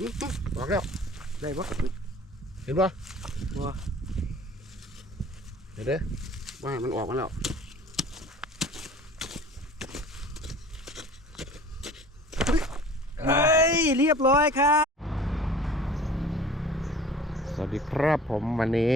หึหึออกแล้วได้ปะเห็นปะบัวเดี๋ยวเด้อว่ามันออกมาแล้วเฮ้ยเรียบร้อยครับ สวัสดีครับผมวันนี้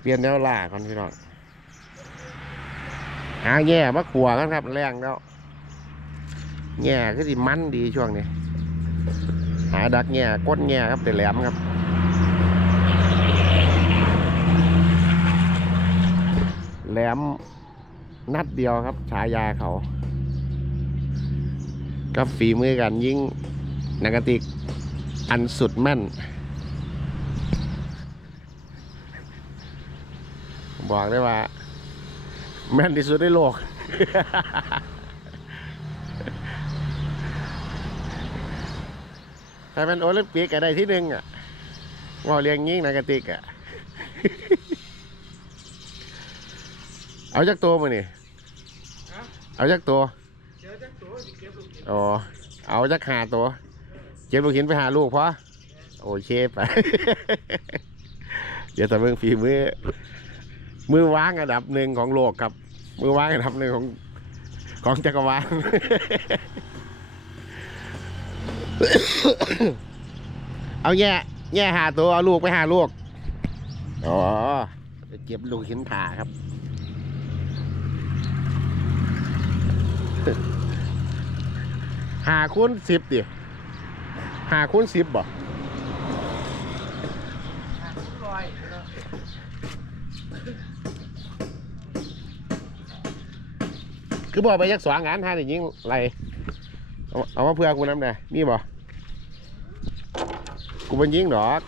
เปลี่ยนแนวล่าก่อนพี่น้องหาแง่มาขัวกันครับแรงแล้ว แง่ก็สิมันดีช่วงนี้ หาดักแง่ก้นแง่ครับแต่แหลมครับ แหลมนัดเดียวครับฉายาเขากับฝีมือกันยิ่งนักกติกอันสุดแม่น บอกได้ว่า แม่นที่สุดในโลก ถ้าเป็นโอลิมปิกก็ได้ที่หนึ่งอะว่าเรียงยิงนักกติกอะ เอาจักตัวมานี่เอาจักตัวเจอจักตัวสิเก็บลูกอ๋อ เอาจักหาตัวเก็บลูกหินไปหาลูกพอโอเคไปเดี๋ยวแต่เบิ่งฝีมือ มือวางอันดับหนึ่งของโลกครับ มือวางอันดับหนึ่งของของจักรวาล เอาแย่แย่หาตัวเอาลูกไปหาลูก อ๋อไปเก็บลูกหินผ่าครับ หาคูณสิบดิหาคูณสิบบ่คือบอกไปยักสองงานท่านี่ยิงไร เอาเอามาเพื่อกูน้ำหน่ะนี่บ่กูเป็นยิงดอก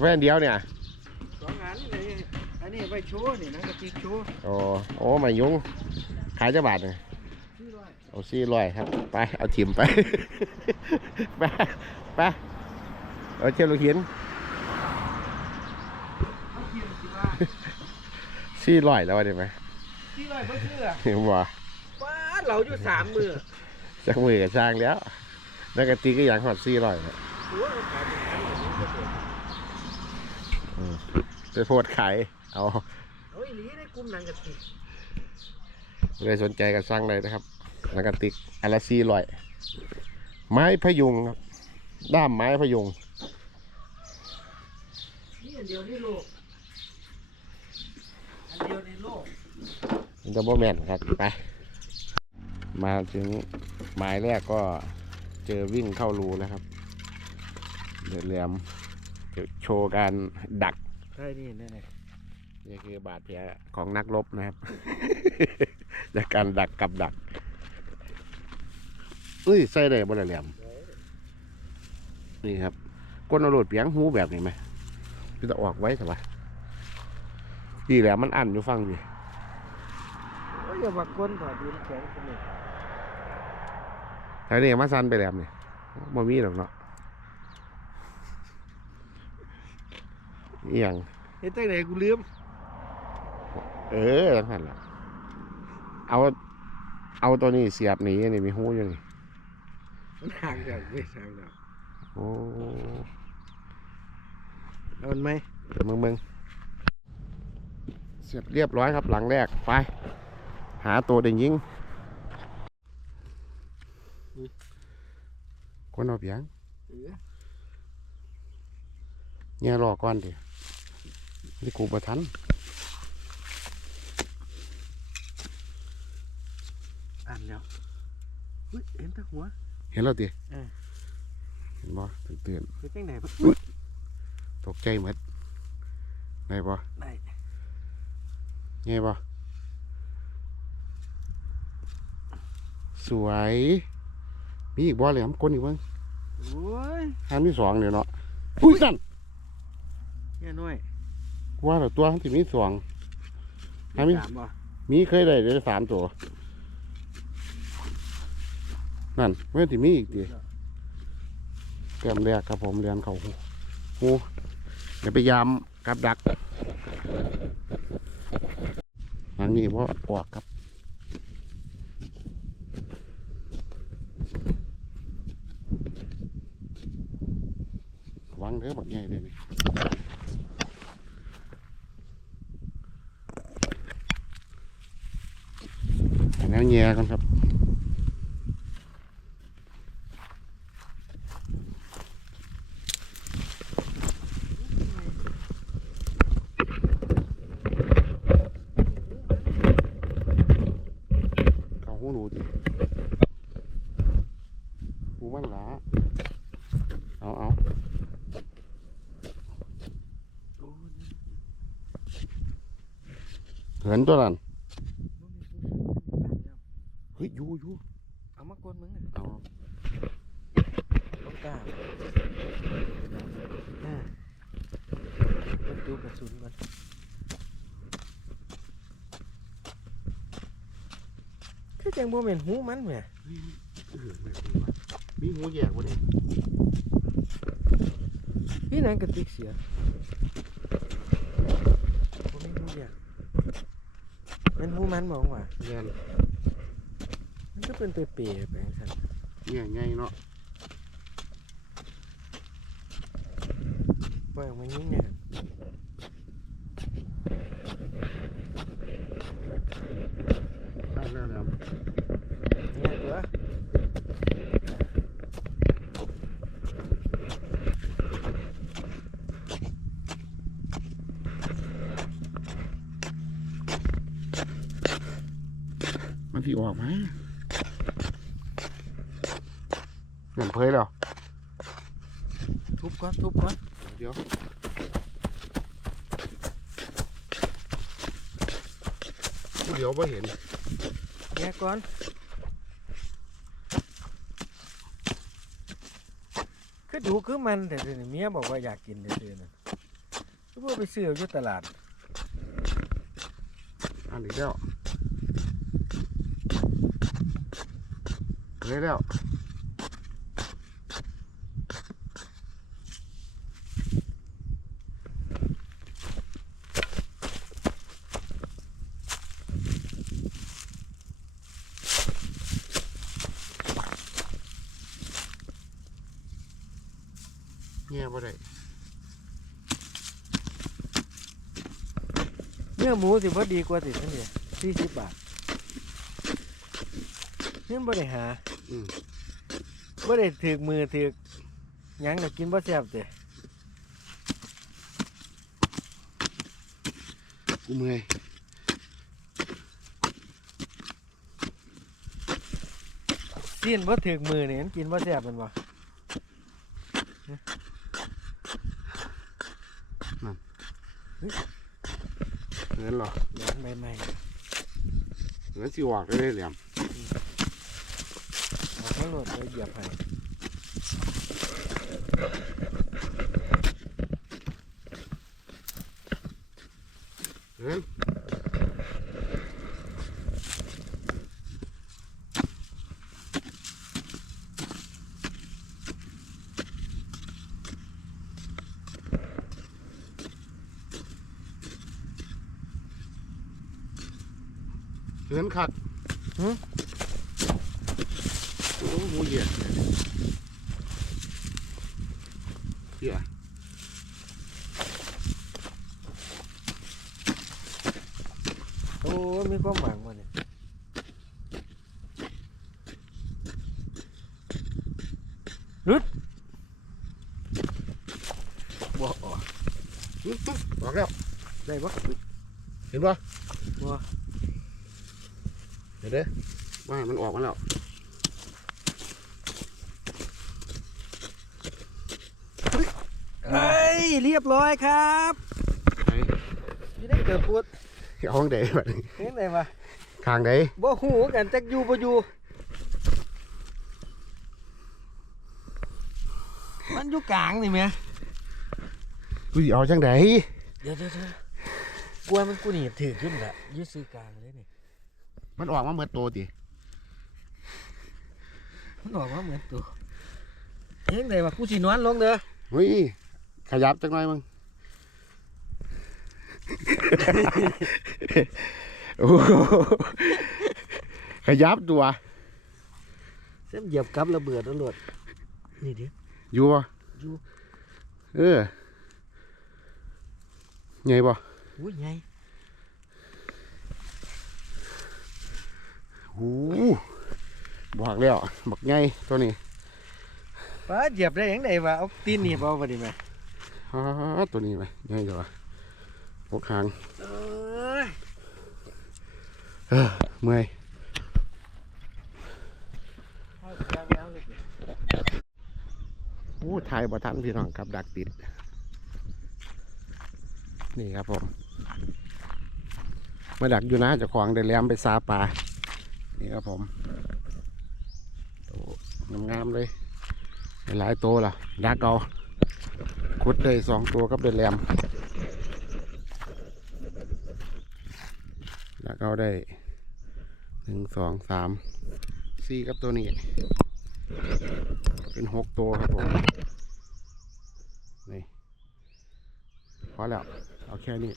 แว่นเดียวเนี่ยสองงานนี่เลยอันนี้ไปโชว์นี่นะกระติกโชว์โอ้โอ้มายุงขายเจ้าบาทเนี่ยสี่ร้อยเอาซี่ร้อยครับ ไป เอาทิมไป ไปไปเอาเชือกลูกหินเอาเทียมสิว่าซี่ร้อยแล้ววะเดี๋ยวไหมสี่ร้อยเพื่อเชื่อเห็นบ่ป้าด เราอยู่สามมือจักมือกับช่างแล้วนักกตีก็อย่างหอดซี่ร้อยนะหัวเราขายเป็นพันแบบนี้ก็เถอะไปโพดขายเอาเฮ้ยหลีในกลุ่มหนังกระติกเลยสนใจกันสร้างเลยนะครับนักกติกอนละซี่ร้อย ไม้พยุงครับด้ามไม้พยุงนี่อันเดียวในโลกอันเดียวในโลกดับเบิลแมนครับไป มาถึงหมายแรกก็เจอวิ่งเข้ารูแล้วครับ เดือดแหลมจะโชว์การดักใช่นี่นี่นี่คือบาดแผลของนักรบนะครับ จากการดักกับดักเอ้ยใส่ได้บ่ละแหลมนี่ครับก้นเอาโหลดเปียงหูแบบนี้ไหมพี่จะออกไว้สิวะดีแหลมมันอันอยู่ฟังดิโอ้ยอย่ามาก้นถอดดินแข็งคนนี้ แถวนี้มาซันไปแหลมนี่บ่มีหรอกเนาะเอียงเห็นตั้งไหนกูลืม เออจังหันล่ะเอา เอาตัวนี้เสียบหนีอันนี้มีหูอยู่นี่มันห่างจากไม่ห่างจากโอ้เอามันไหมเดี๋ยวมึงมึงเสร็จเรียบร้อยครับหลังแรก ไป หาตัวเด่งยิง คนเอาเปียงเออเนี่ยรอก่อนดินี่กูประทันอ่านแล้วเฮ้ยเห็นแตะหัว เห็นแล้วดิเออเห็นบ่ตื่นเห็นตั้งไหนปะๆตกใจหมดได้บ่ได้ไงบ่สวย มีอีกบ่เลยครับคนอีกบ้าง โอ้ยอันที่สองเนี่ยเนาะอุ้ยนั่นแย่น้อยว่าแต่ตัวที่มีสองอันนี้สามบ่มีเคยได้เดือนสามตัวนั่นเมื่อที่มีอีกทีแก้มแรกครับผมเรียนเขาหูหูเดี๋ยวไปยามกับดักอันนี้ว่าออกครับ วังเด้อบักใหญ่เลยนี่อันนี้แง่กันครับเขาหูหนูดิหูมันหลาเอาเอา เห็นตัวนั้นเฮ้ยอยูอยูเอามากวนมึงอะเอาต้องกล้าอ่าดูกระสุนก่อนคือจังบ่แม่นหูมันแหมเออแม่นว่ะมีหูแยกวะเนี่ยพี่นังกระติกเสียบ่มีหูอยากแมันหูมันบอกว่าแง่นมันก็เป็นเปรย์ๆไปจังซั่นแง่ไงเนาะปล่อยออกมายิงเนี่ย ได้แล้วแล้ว เนี่ยตัว มันที่ออกไหมเงินเพยแล้วทุบก่อนทุบก่อนเดี๋ยวเดี๋ยวไ่เห็นแยกก่อนคือดูคือมันแต่เดี๋ยวนี้เมียบอกว่าอยากกินเดี๋ยวนี้นะคือว่าไปซื้อเอาอยู่ตลาดอันนี้แล้ว เลยแล้วเงียบไปได้เนื้อหมูสิบ่ดีกว่าสิท่านเดียสี่สิบบาทเนี่บ่ได้หา อืมบ่ได้ถือกมือถือกหยังก็กินบ่แซ่บเด้กูเมื่อยซีนบ่ถือกมือนี่มันกินบ่แซ่บแมันบ่เงินเหรอแหลมใหม่เงินสิวอกได้เลยเหลี่ยม ๆเอาข้าวโพดไปเหยียบให้เงินเงินขัดโอ้โหเห ยียดเลยเหี้ยโอ้ยมีความหวังบ่เนี่ยบ่ออกอื้ออื้อออกแล้วได้บ่เห็นปะบ่เห็นเด้อว่ามันออกมาแล้ว เฮ้ยเรียบร้อยครับไอ้อยู่ได้เกิดพูดห้องเดแบบนี้เห็นได้บ่ทางใดบ่ฮู้กันจักอยู่บ่อยู่มันอยู่กลางนี่แหมกูสิเอาจังใดเดี๋ยวเดี๋ยวเดี๋ยวกลัวมันกูหนีบถือขึ้นละอยืดซื้อกลางเลยนี่มันออกมาเมื่อโตติมันออกมาเหมือนตัวเฮ้ยไหนวะกูสินอนลงเด้อเฮ้ย ขยับจังหน่อยมึงโอ้โหขยับตัวเส้นเหยียบกับระเบิดตำรวจนี่ดิอยู่ปะอยู่เเออไงบ่อุ้ยไงหูบอกแล้วบักไงตัวนี้ป้าเหยียบได้ยังไงวะเอาตีนหนีบเอาไปดิแม่ อ้าตัวนี้ไหมไงเดี๋ยวพวกหางเอ้ยเออเมื่อยเอาแก้วแก้วเลยสิอู้ถ่ายบ่ทันพี่น้องครับดักติด นี่ครับผม มาดักอยู่นะเจะของได้แหลมไปซาปลา นี่ครับผมโตงามๆเลย หลายๆโตวล่ะดักเอา ขุดได้สองตัวกับได้แหลมดักเอาได้หนึ่งสองสามสี่กับตัวนี้ เป็นหกตัวครับผม นี่ พอแล้ว เอาแค่นี้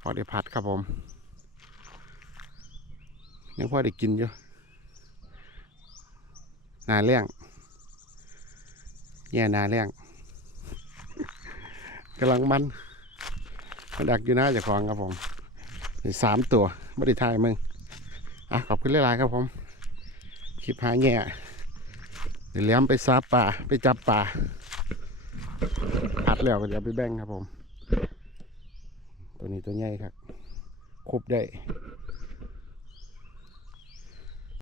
พอได้ผัดครับผม ยังพอได้กินอยู่นาเลี้ยงแย่นาเลี้ยง กำลังมันมาดักอยู่นะเจ้าของครับผมนี่สามตัวไม่ได้ทายมึงอะขอบคุณหลายๆครับผมคลิปหาแง่เดี๋ยวเลี้ยมไปซาป่าไปจับป่าอัดแล้วก็เดี๋ยวไปแบ่งครับผม ตัวนี้ตัวใหญ่ครับครบได้